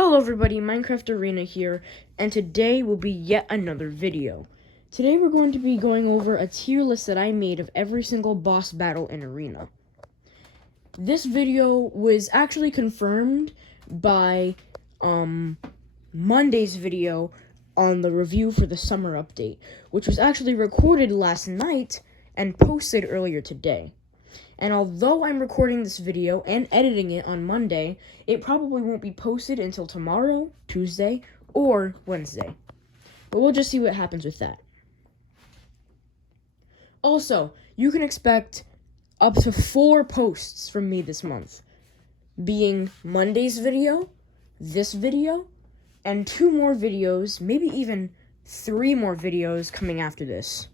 Hello everybody, Minecraft Arena here, and today will be yet another video. Today we're going to be going over a tier list that I made of every single boss battle in Arena. This video was actually confirmed by Monday's video on the review for the summer update, which was actually recorded last night and posted earlier today. And although I'm recording this video and editing it on Monday, it probably won't be posted until tomorrow, Tuesday, or Wednesday. But we'll just see what happens with that. Also, you can expect up to 4 posts from me this month, being Monday's video, this video, and 2 more videos, maybe even 3 more videos coming after this.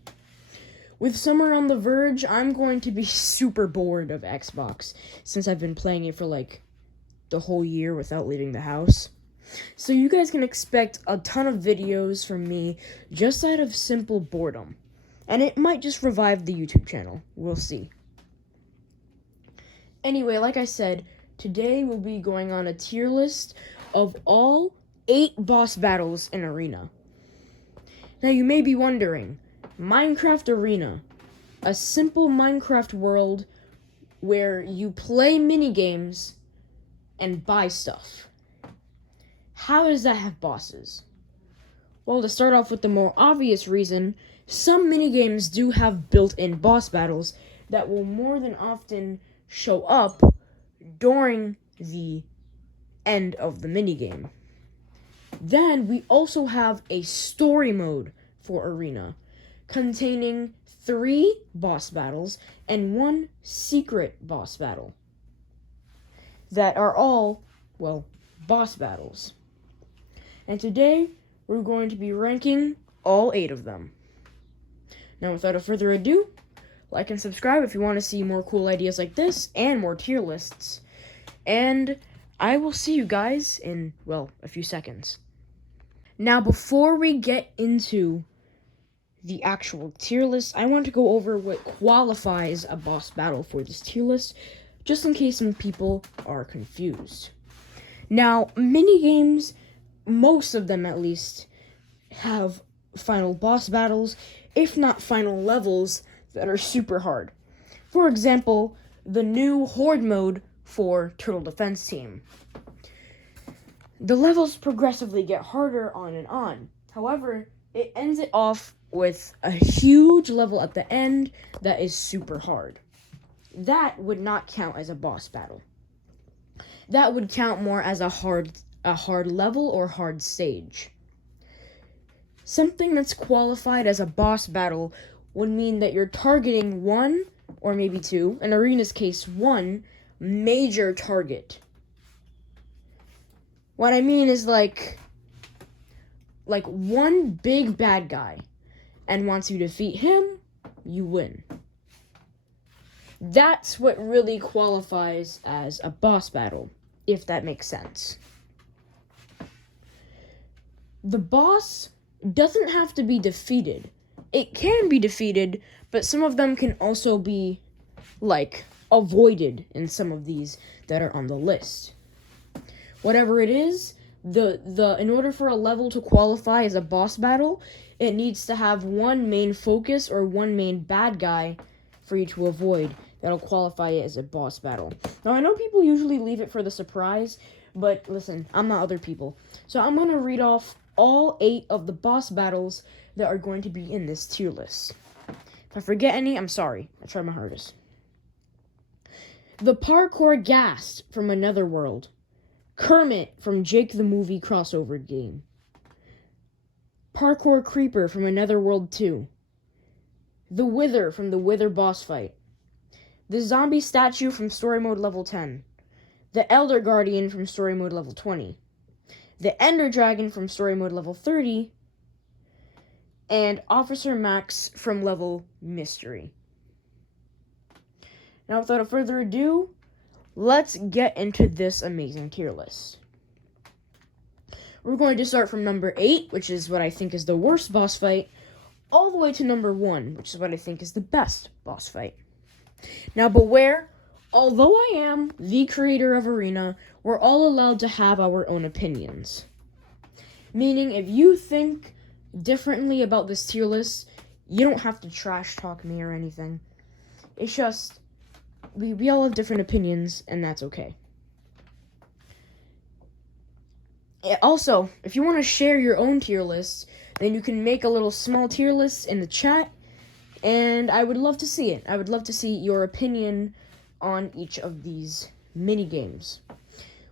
With summer on the verge, I'm going to be super bored of Xbox, since I've been playing it for like the whole year without leaving the house. So you guys can expect a ton of videos from me just out of simple boredom. And it might just revive the YouTube channel. We'll see. Anyway, like I said, today we'll be going on a tier list of all 8 boss battles in Arena. Now you may be wondering, Minecraft Arena, a simple Minecraft world where you play minigames and buy stuff. How does that have bosses? Well, to start off with the more obvious reason, some minigames do have built-in boss battles that will more than often show up during the end of the minigame. Then we also have a story mode for Arena, containing 3 boss battles and 1 secret boss battle that are all, well, boss battles. And today, we're going to be ranking all 8 of them. Now, without further ado, like and subscribe if you want to see more cool ideas like this and more tier lists. And I will see you guys in, well, a few seconds. Now, before we get into the actual tier list, I want to go over what qualifies a boss battle for this tier list, just in case some people are confused. Now, minigames, most of them at least, have final boss battles, if not final levels, that are super hard. For example, the new Horde mode for Turtle Defense Team. The levels progressively get harder on and on. However, it ends it off with a huge level at the end that is super hard. That would not count as a boss battle. That would count more as a hard level or hard stage. Something that's qualified as a boss battle would mean that you're targeting 1, or maybe 2, in Arena's case 1, major target. What I mean is like one big bad guy, and once you defeat him, you win. That's what really qualifies as a boss battle, if that makes sense. The boss doesn't have to be defeated. It can be defeated, but some of them can also be, avoided in some of these that are on the list. Whatever it is, in order for a level to qualify as a boss battle, it needs to have 1 main focus or 1 main bad guy for you to avoid. That'll qualify it as a boss battle. Now, I know people usually leave it for the surprise, but listen, I'm not other people. So I'm going to read off all 8 of the boss battles that are going to be in this tier list. If I forget any, I'm sorry. I tried my hardest. The Parkour Ghast from Another World. Kermit from Jake the Movie crossover game. Parkour Creeper from Another World 2. The Wither from the Wither boss fight. The Zombie Statue from Story Mode Level 10. The Elder Guardian from Story Mode Level 20. The Ender Dragon from Story Mode Level 30. And Officer Max from Level Mystery. Now, without further ado, let's get into this amazing tier list. We're going to start from number 8, which is what I think is the worst boss fight, all the way to number 1, which is what I think is the best boss fight. Now, beware, although I am the creator of Arena, we're all allowed to have our own opinions. Meaning, if you think differently about this tier list, you don't have to trash talk me or anything. It's just, we all have different opinions, and that's okay. Also, if you want to share your own tier lists, then you can make a little small tier list in the chat, and I would love to see it. I would love to see your opinion on each of these mini games.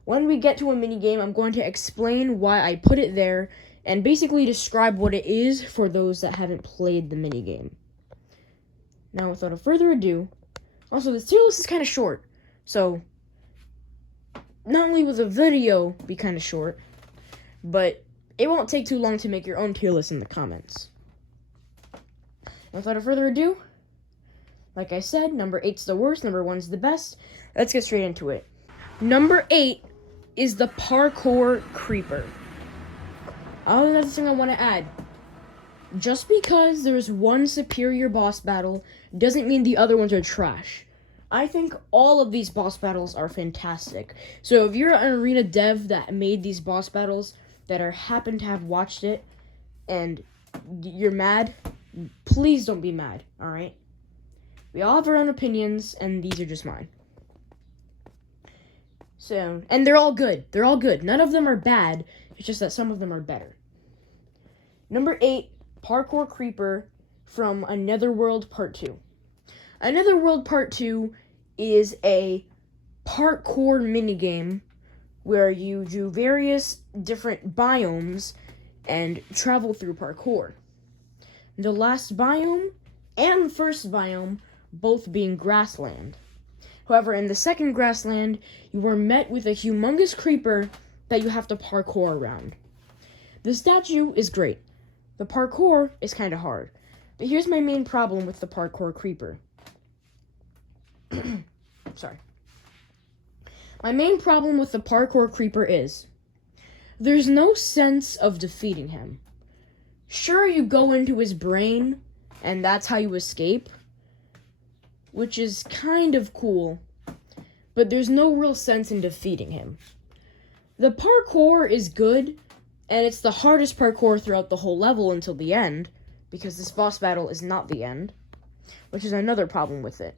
When we get to a mini game, I'm going to explain why I put it there and basically describe what it is for those that haven't played the mini game. Now, without further ado, also this tier list is kind of short, so not only will the video be kind of short, but it won't take too long to make your own tier list in the comments. Without further ado, like I said, number 8's the worst, number 1's the best. Let's get straight into it. Number 8 is the Parkour Creeper. Oh, another thing I want to add. Just because there's one superior boss battle doesn't mean the other ones are trash. I think all of these boss battles are fantastic. So if you're an arena dev that made these boss battles that happen to have watched it and you're mad, please don't be mad, alright? We all have our own opinions, and these are just mine. So, and they're all good. They're all good. None of them are bad. It's just that some of them are better. Number 8, Parkour Creeper from Netherworld Part 2. Netherworld Part 2 is a parkour minigame where you do various different biomes and travel through parkour. The last biome and first biome both being grassland. However, in the second grassland, you are met with a humongous creeper that you have to parkour around. The statue is great. The parkour is kind of hard. But here's my main problem with the Parkour Creeper. Sorry. My main problem with the Parkour Creeper is there's no sense of defeating him. Sure, you go into his brain, and that's how you escape, which is kind of cool, but there's no real sense in defeating him. The parkour is good, and it's the hardest parkour throughout the whole level until the end, because this boss battle is not the end, which is another problem with it.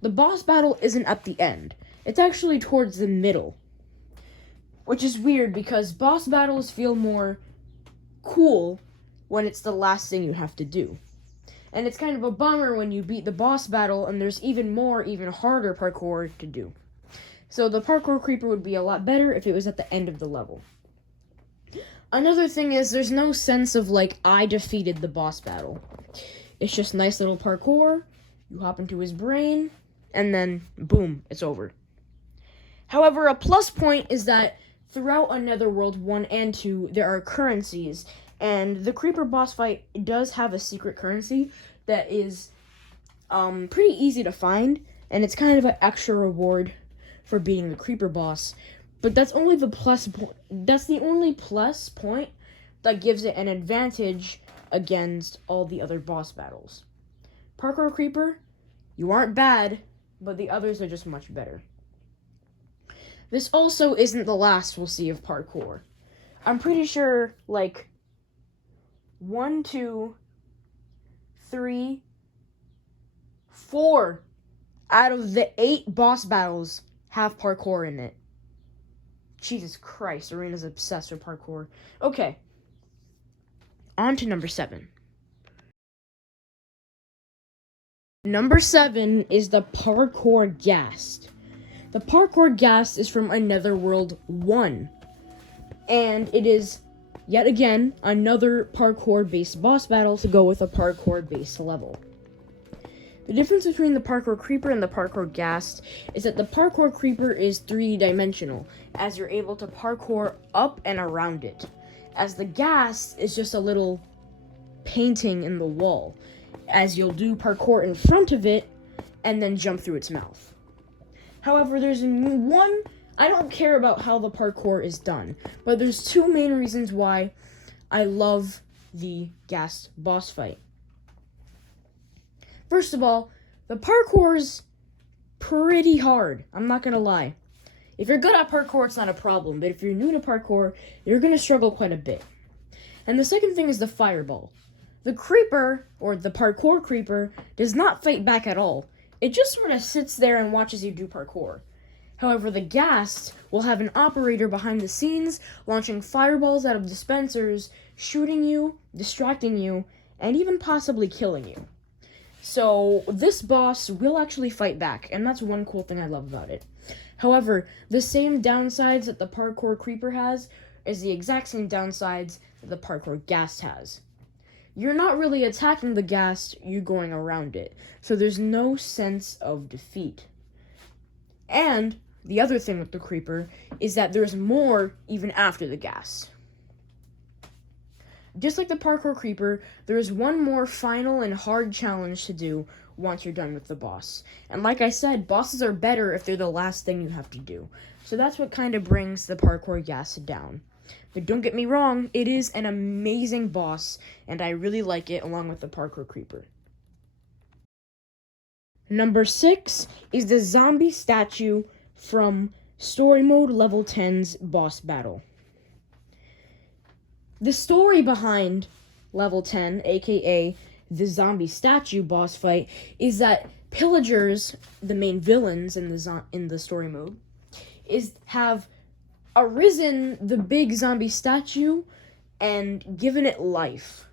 The boss battle isn't at the end. It's actually towards the middle, which is weird because boss battles feel more cool when it's the last thing you have to do. And it's kind of a bummer when you beat the boss battle and there's even harder parkour to do. So the Parkour Creeper would be a lot better if it was at the end of the level. Another thing is there's no sense of like, I defeated the boss battle. It's just nice little parkour, you hop into his brain, and then boom, it's over. However, a plus point is that throughout Netherworld 1 and 2, there are currencies, and the Creeper boss fight does have a secret currency that is pretty easy to find, and it's kind of an extra reward for beating the Creeper boss. But that's only the plus point. That's the only plus point that gives it an advantage against all the other boss battles. Parkour Creeper, you aren't bad, but the others are just much better. This also isn't the last we'll see of parkour. I'm pretty sure, like, 1, 2, 3, 4 out of the 8 boss battles have parkour in it. Jesus Christ, Arena's obsessed with parkour. Okay, on to number 7. Number 7 is the Parkour Ghast. The Parkour Ghast is from Netherworld 1, and it is, yet again, another parkour-based boss battle to go with a parkour-based level. The difference between the Parkour Creeper and the Parkour Ghast is that the Parkour Creeper is 3D-dimensional, as you're able to parkour up and around it, as the Ghast is just a little painting in the wall, as you'll do parkour in front of it and then jump through its mouth. However, there's one, I don't care about how the parkour is done, but there's 2 main reasons why I love the Ghast boss fight. First of all, the parkour's pretty hard, I'm not gonna lie. If you're good at parkour, it's not a problem, but if you're new to parkour, you're going to struggle quite a bit. And the second thing is the fireball. The creeper, or the parkour creeper, does not fight back at all. It just sort of sits there and watches you do parkour. However, the Ghast will have an operator behind the scenes, launching fireballs out of dispensers, shooting you, distracting you, and even possibly killing you. So, this boss will actually fight back, and that's one cool thing I love about it. However, the same downsides that the parkour creeper has is the exact same downsides that the parkour Ghast has. You're not really attacking the Ghast, you're going around it, so there's no sense of defeat. And the other thing with the creeper is that there's more even after the Ghast. Just like the parkour creeper, there is one more final and hard challenge to do once you're done with the boss. And like I said, bosses are better if they're the last thing you have to do. So that's what kind of brings the parkour Ghast down. But don't get me wrong, it is an amazing boss, and I really like it along with the parkour creeper. Number 6 is the zombie statue from Story Mode Level 10's boss battle. The story behind Level 10, aka the zombie statue boss fight, is that pillagers, the main villains in the story mode, have arisen the big zombie statue and given it life.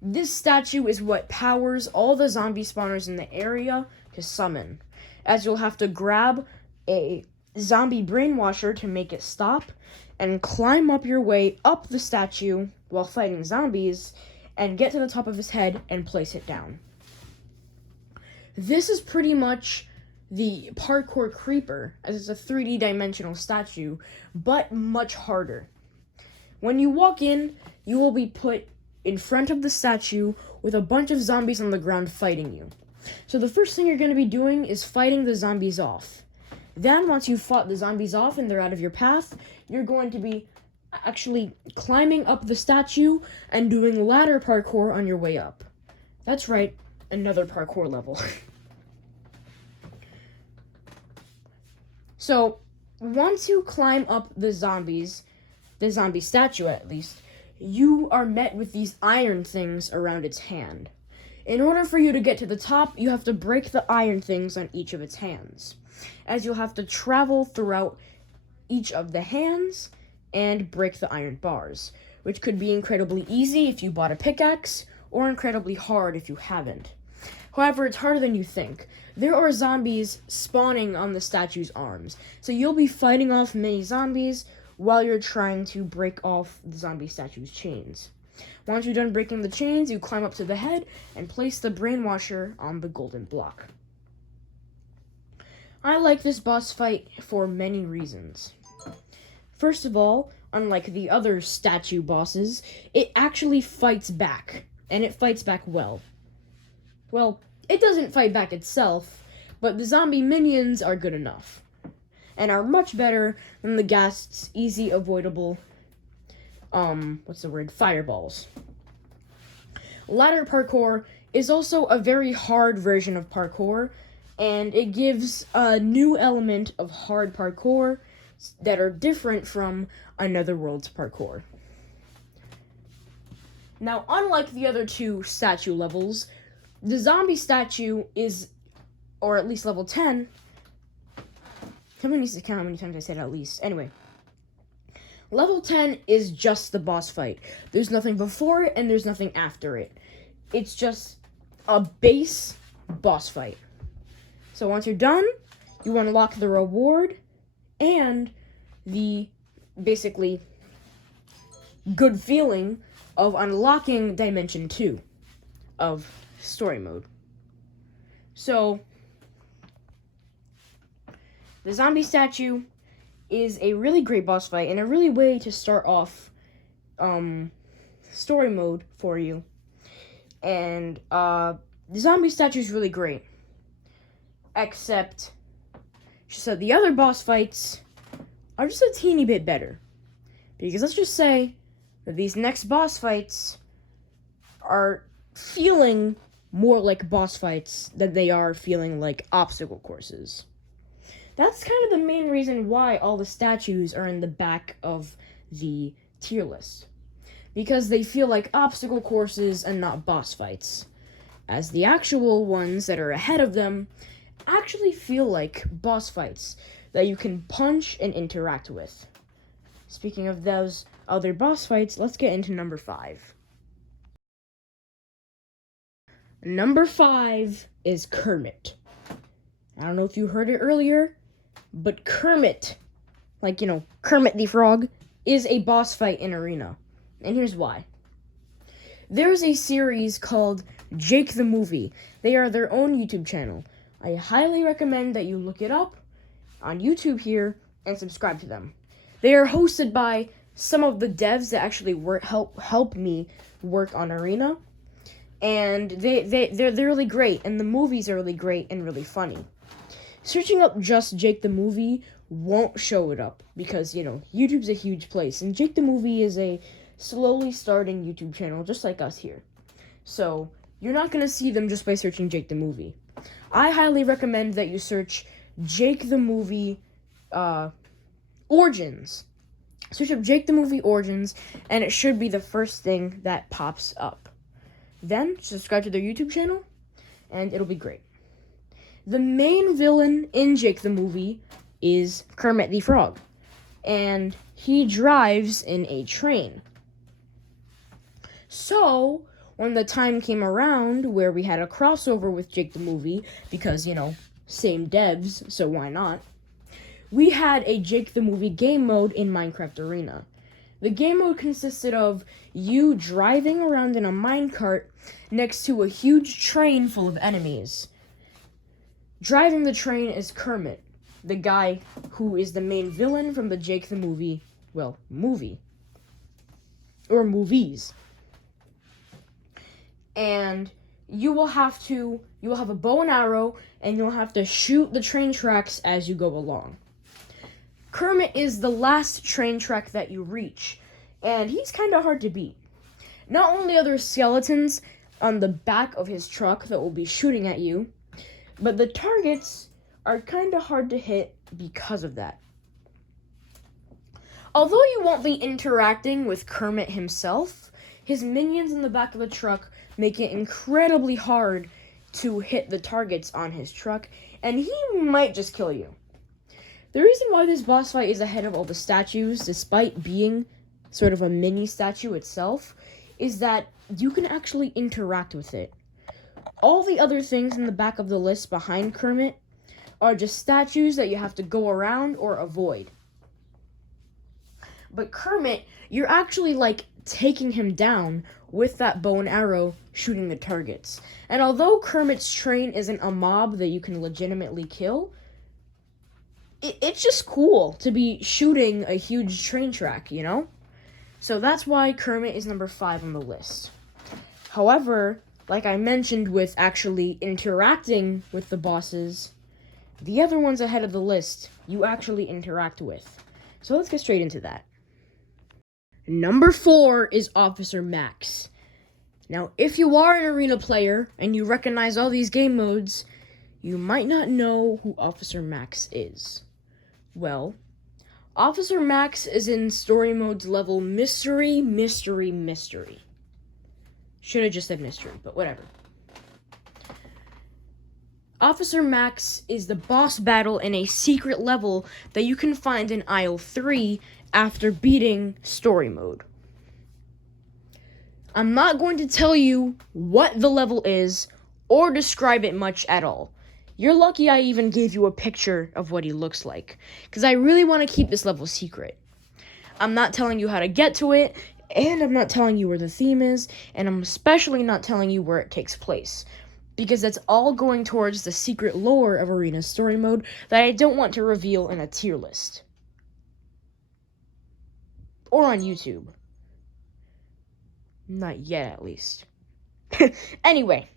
This statue is what powers all the zombie spawners in the area to summon, as you'll have to grab a zombie brainwasher to make it stop, and climb up your way up the statue while fighting zombies, and get to the top of his head and place it down. This is pretty much the parkour creeper, as it's a 3D dimensional statue, but much harder. When you walk in, you will be put in front of the statue with a bunch of zombies on the ground fighting you. So the first thing you're going to be doing is fighting the zombies off. Then, once you've fought the zombies off and they're out of your path, you're going to be actually climbing up the statue and doing ladder parkour on your way up. That's right, another parkour level. So, once you climb up the zombie statue at least, you are met with these iron things around its hand. In order for you to get to the top, you have to break the iron things on each of its hands, as you'll have to travel throughout each of the hands and break the iron bars, which could be incredibly easy if you bought a pickaxe, or incredibly hard if you haven't. However, it's harder than you think. There are zombies spawning on the statue's arms, so you'll be fighting off many zombies while you're trying to break off the zombie statue's chains. Once you're done breaking the chains, you climb up to the head and place the brainwasher on the golden block. I like this boss fight for many reasons. First of all, unlike the other statue bosses, it actually fights back, and it fights back well. Well, it doesn't fight back itself, but the zombie minions are good enough, and are much better than the Ghast's easy avoidable, fireballs. Ladder parkour is also a very hard version of parkour, and it gives a new element of hard parkour that are different from Another World's parkour. Now, unlike the other two statue levels, the zombie statue is, or at least level 10, someone needs to count how many times I said at least. Anyway, level 10 is just the boss fight. There's nothing before it, and there's nothing after it. It's just a base boss fight. So once you're done, you unlock the reward and the basically good feeling of unlocking Dimension 2 of story mode. So, the zombie statue is a really great boss fight and a really way to start off story mode for you. And the zombie statue is really great. Except, so the other boss fights are just a teeny bit better. Because let's just say that these next boss fights are feeling more like boss fights than they are feeling like obstacle courses. That's kind of the main reason why all the statues are in the back of the tier list. Because they feel like obstacle courses and not boss fights. As the actual ones that are ahead of them actually feel like boss fights that you can punch and interact with. Speaking of those other boss fights, let's get into number 5. Number 5 is Kermit. I don't know if you heard it earlier, but Kermit, like, Kermit the Frog, is a boss fight in Arena. And here's why. There's a series called Jake the Movie. They are their own YouTube channel. I highly recommend that you look it up on YouTube here and subscribe to them. They are hosted by some of the devs that actually help me work on Arena. And they're really great, and the movies are really great and really funny. Searching up just Jake the Movie won't show it up because, YouTube's a huge place, and Jake the Movie is a slowly starting YouTube channel just like us here. So, you're not going to see them just by searching Jake the Movie. I highly recommend that you search Jake the Movie Origins. Search up Jake the Movie Origins, and it should be the first thing that pops up. Then, subscribe to their YouTube channel, and it'll be great. The main villain in Jake the Movie is Kermit the Frog, and he drives in a train. So, when the time came around where we had a crossover with Jake the Movie, because, same devs, so why not, we had a Jake the Movie game mode in Minecraft Arena. The game mode consisted of you driving around in a minecart next to a huge train full of enemies. Driving the train is Kermit, the guy who is the main villain from the Jake the Movie, movie. Or movies. And you will have a bow and arrow, and you'll have to shoot the train tracks as you go along. Kermit is the last train track that you reach, and he's kind of hard to beat. Not only are there skeletons on the back of his truck that will be shooting at you, but the targets are kind of hard to hit because of that. Although you won't be interacting with Kermit himself, his minions in the back of the truck make it incredibly hard to hit the targets on his truck, and he might just kill you. The reason why this boss fight is ahead of all the statues, despite being sort of a mini statue itself, is that you can actually interact with it. All the other things in the back of the list behind Kermit are just statues that you have to go around or avoid. But Kermit, you're actually taking him down with that bow and arrow, shooting the targets. And although Kermit's train isn't a mob that you can legitimately kill, it's just cool to be shooting a huge train track, So that's why Kermit is number 5 on the list. However, like I mentioned with actually interacting with the bosses, the other ones ahead of the list you actually interact with. So let's get straight into that. Number 4 is Officer Max. Now, if you are an Arena player and you recognize all these game modes, you might not know who Officer Max is. Well, Officer Max is in story mode's level mystery. Should have just said mystery, but whatever. Officer Max is the boss battle in a secret level that you can find in Aisle 3 after beating story mode. I'm not going to tell you what the level is or describe it much at all. You're lucky I even gave you a picture of what he looks like, because I really want to keep this level secret. I'm not telling you how to get to it, and I'm not telling you where the theme is, and I'm especially not telling you where it takes place, because that's all going towards the secret lore of Arena's story mode that I don't want to reveal in a tier list. Or on YouTube. Not yet, at least. Anyway.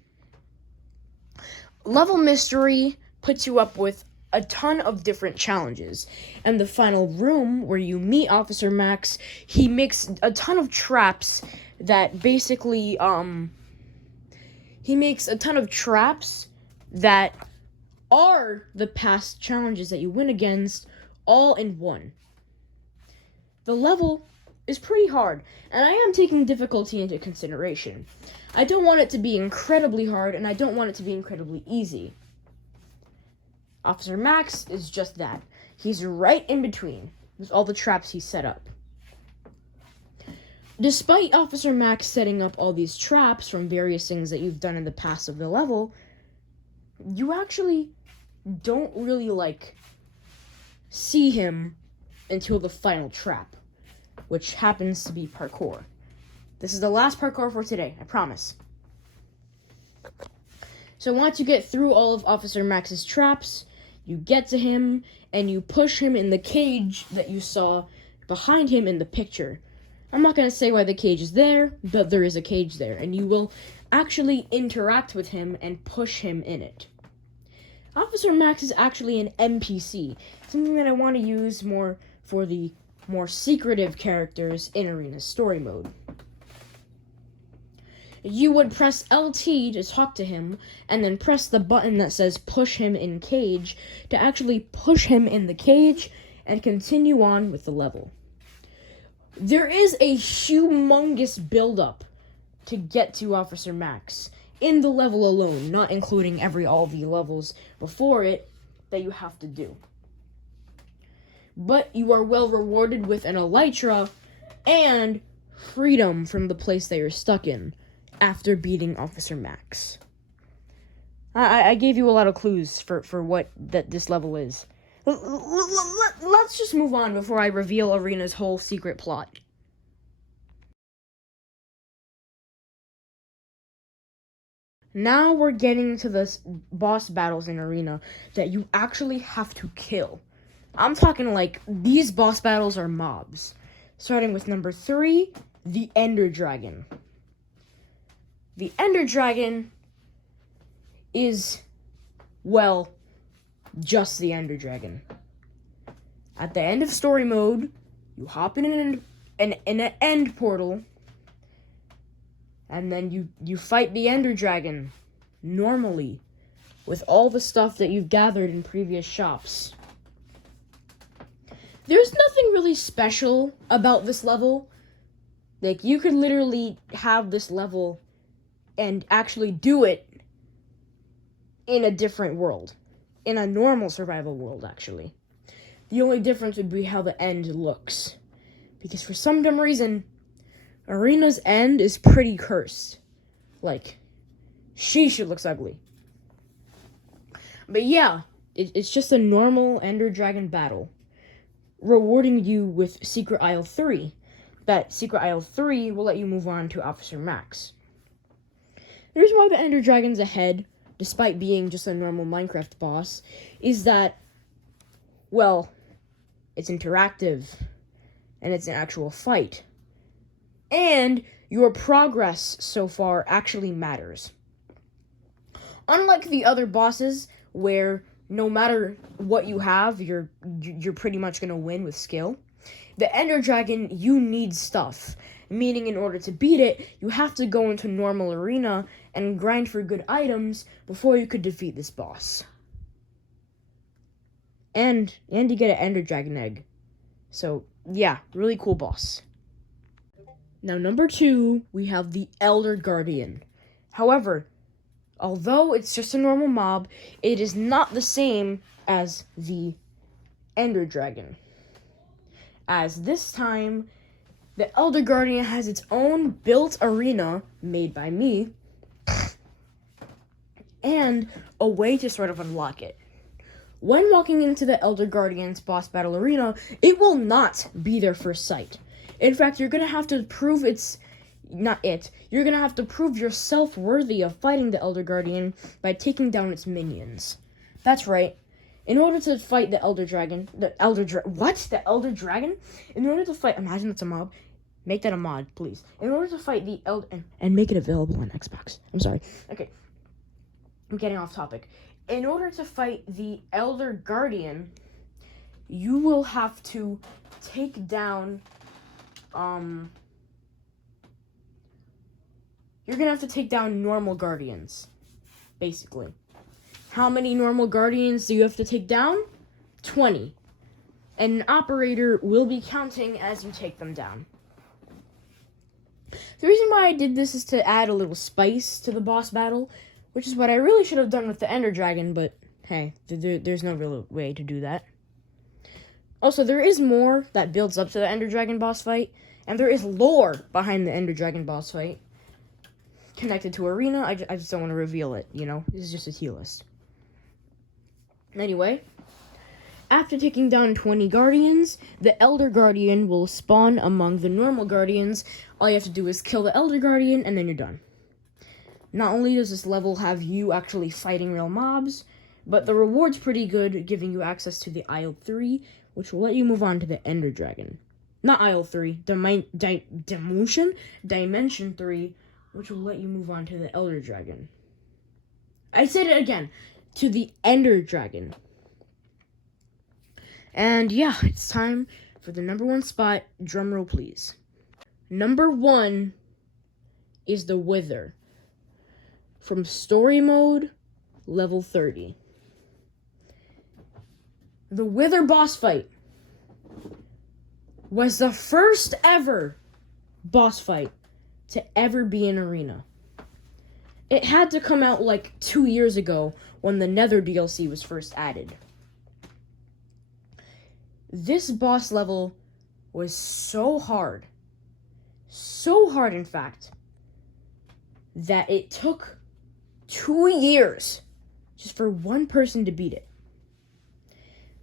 Level Mystery puts you up with a ton of different challenges. And the final room where you meet Officer Max, he makes a ton of traps that basically, he makes a ton of traps that are the past challenges that you win against all in one. The level is pretty hard, and I am taking difficulty into consideration. I don't want it to be incredibly hard, and I don't want it to be incredibly easy. Officer Max is just that. He's right in between with all the traps he set up. Despite Officer Max setting up all these traps from various things that you've done in the past of the level, you actually don't really, see him until the final trap, which happens to be parkour. This is the last parkour for today, I promise. So once you get through all of Officer Max's traps, you get to him, and you push him in the cage that you saw behind him in the picture. I'm not going to say why the cage is there, but there is a cage there, and you will actually interact with him and push him in it. Officer Max is actually an NPC, something that I want to use more for the more secretive characters in Arena's story mode. You would press LT to talk to him, and then press the button that says push him in cage to actually push him in the cage and continue on with the level. There is a humongous build-up to get to Officer Max in the level alone, not including all the levels before it that you have to do. But you are well rewarded with an elytra and freedom from the place that you're stuck in after beating Officer Max. I gave you a lot of clues for what this level is. Let's just move on before I reveal Arena's whole secret plot. Now we're getting to the boss battles in Arena that you actually have to kill. I'm talking these boss battles are mobs. Starting with number 3, the Ender Dragon. The Ender Dragon is, just the Ender Dragon. At the end of story mode, you hop in an end portal, and then you fight the Ender Dragon normally with all the stuff that you've gathered in previous shops. There's nothing really special about this level. You could literally have this level and actually do it in a different world. In a normal survival world, actually. The only difference would be how the end looks. Because for some dumb reason, Arena's end is pretty cursed. Sheesh, it looks ugly. But yeah, it's just a normal Ender Dragon battle, rewarding you with Secret Isle 3. That Secret Isle 3 will let you move on to Officer Max. The reason why the Ender Dragon's ahead, despite being just a normal Minecraft boss, is that, it's interactive, and it's an actual fight. And your progress so far actually matters. Unlike the other bosses, where no matter what you have, you're pretty much going to win with skill, the Ender Dragon, you need stuff. Meaning in order to beat it, you have to go into normal Arena and grind for good items before you could defeat this boss. And you get an Ender Dragon egg. So, yeah, really cool boss. Now, number 2, we have the Elder Guardian. However, although it's just a normal mob, it is not the same as the Ender Dragon. As this time, the Elder Guardian has its own built arena made by me, and a way to sort of unlock it. When walking into the Elder Guardian's boss battle arena, it will not be their first sight. In fact, you're going to have to prove you're going to have to prove yourself worthy of fighting the Elder Guardian by taking down its minions. That's right. In order to fight the Elder Dragon, The Elder Dragon? In order to fight, imagine it's a mob. Make that a mod, please. In order to fight the Elder, and make it available on Xbox. I'm sorry. Okay. I'm getting off topic. In order to fight the Elder Guardian, you will have to take down, you're gonna have to take down normal guardians, basically. How many normal guardians do you have to take down? 20. And an operator will be counting as you take them down. The reason why I did this is to add a little spice to the boss battle, which is what I really should have done with the Ender Dragon, but hey, there's no real way to do that. Also, there is more that builds up to the Ender Dragon boss fight, and there is lore behind the Ender Dragon boss fight connected to Arena. I just don't want to reveal it, you know? This is just a tier list. Anyway, after taking down 20 Guardians, the Elder Guardian will spawn among the normal Guardians. All you have to do is kill the Elder Guardian, and then you're done. Not only does this level have you actually fighting real mobs, but the reward's pretty good, giving you access to the Isle 3, which will let you move on to the Ender Dragon. Not Isle 3, Dimension 3, which will let you move on to the Elder Dragon. I said it again, to the Ender Dragon. And yeah, it's time for the number 1 spot. Drumroll, please. Number 1 is the Wither from Story Mode, level 30. The Wither boss fight was the first ever boss fight to ever be in Arena. It had to come out like 2 years ago when the Nether DLC was first added. This boss level was so hard in fact, that it took 2 years just for one person to beat it.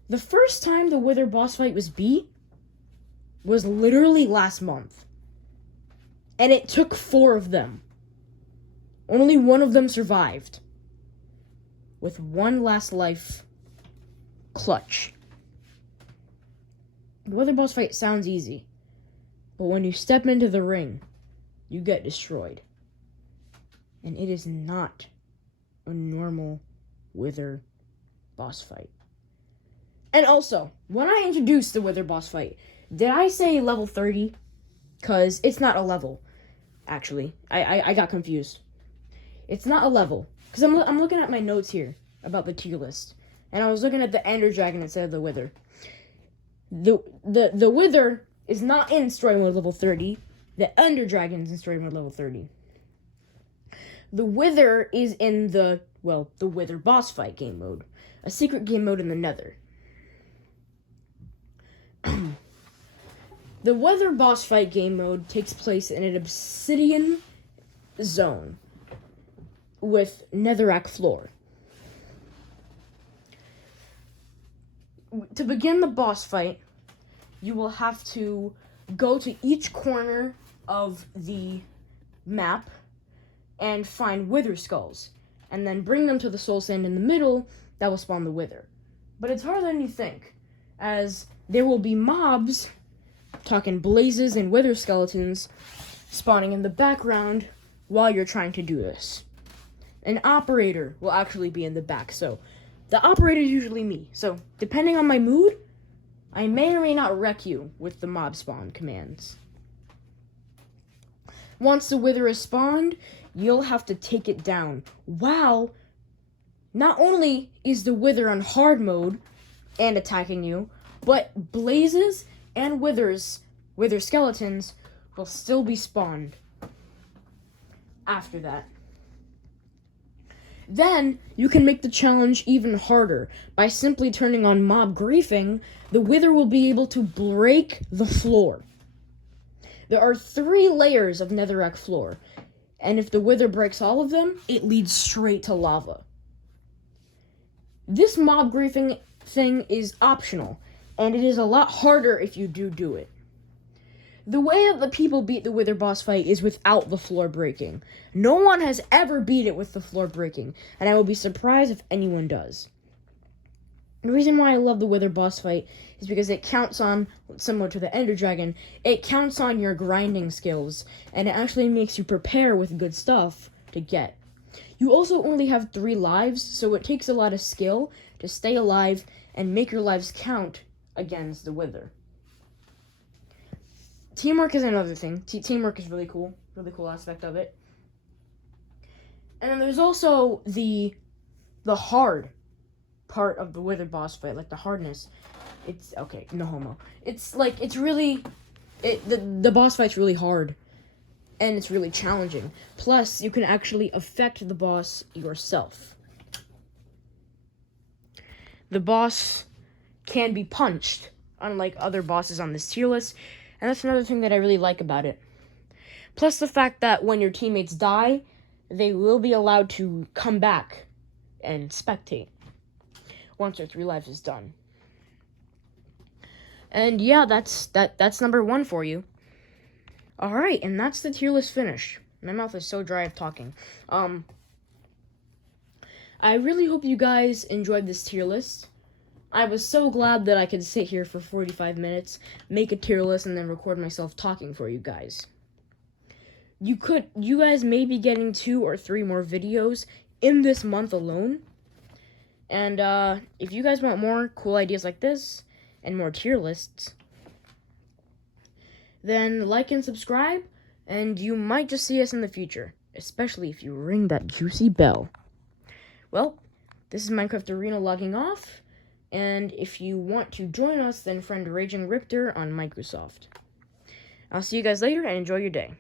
The first time the Wither boss fight was beat was literally last month. And it took 4 of them. Only one of them survived. With one last life clutch. The Wither boss fight sounds easy. But when you step into the ring, you get destroyed. And it is not a normal Wither boss fight. And also, when I introduced the Wither boss fight, did I say level 30? Because it's not a level, actually. I got confused. It's not a level. Because I'm looking at my notes here about the tier list. And I was looking at the Ender Dragon instead of the Wither. The Wither is not in story mode level 30. The Ender Dragon is in story mode level 30. The Wither is in the Wither boss fight game mode. A secret game mode in the Nether. The Wither boss fight game mode takes place in an obsidian zone with netherrack floor. To begin the boss fight, you will have to go to each corner of the map and find Wither skulls, and then bring them to the soul sand in the middle that will spawn the Wither. But it's harder than you think, as there will be mobs, talking blazes and Wither skeletons, spawning in the background while you're trying to do this. An operator will actually be in the back, so the operator is usually me. So, depending on my mood, I may or may not wreck you with the mob spawn commands. Once the Wither is spawned, you'll have to take it down. Wow! Not only is the Wither on hard mode and attacking you, but blazes and Wither skeletons will still be spawned after that. Then, you can make the challenge even harder. By simply turning on mob griefing, the Wither will be able to break the floor. There are 3 layers of netherrack floor, and if the Wither breaks all of them, it leads straight to lava. This mob griefing thing is optional, and it is a lot harder if you do it. The way that the people beat the Wither boss fight is without the floor breaking. No one has ever beat it with the floor breaking, and I will be surprised if anyone does. The reason why I love the Wither boss fight is because it counts on, similar to the Ender Dragon, it counts on your grinding skills, and it actually makes you prepare with good stuff to get. You also only have 3 lives, so it takes a lot of skill to stay alive and make your lives count against the Wither. Teamwork is another thing. Teamwork is really cool aspect of it. And then there's also the the hard part of the wither boss fight, like the hardness. It's okay, no homo. It's like it's really the boss fight's really hard and it's really challenging. Plus, you can actually affect the boss yourself. The boss can be punched, unlike other bosses on this tier list, and that's another thing that I really like about it. Plus the fact that when your teammates die, they will be allowed to come back and spectate once their 3 lives is done. And yeah, that's number 1 for you. Alright, and that's the tier list finish. My mouth is so dry of talking. I really hope you guys enjoyed this tier list. I was so glad that I could sit here for 45 minutes, make a tier list, and then record myself talking for you guys. You guys may be getting 2 or 3 more videos in this month alone. And if you guys want more cool ideas like this and more tier lists, then like and subscribe, and you might just see us in the future, especially if you ring that juicy bell. Well, this is Minecraft Arena logging off, and if you want to join us, then friend Raging Riptor on Microsoft. I'll see you guys later, and enjoy your day.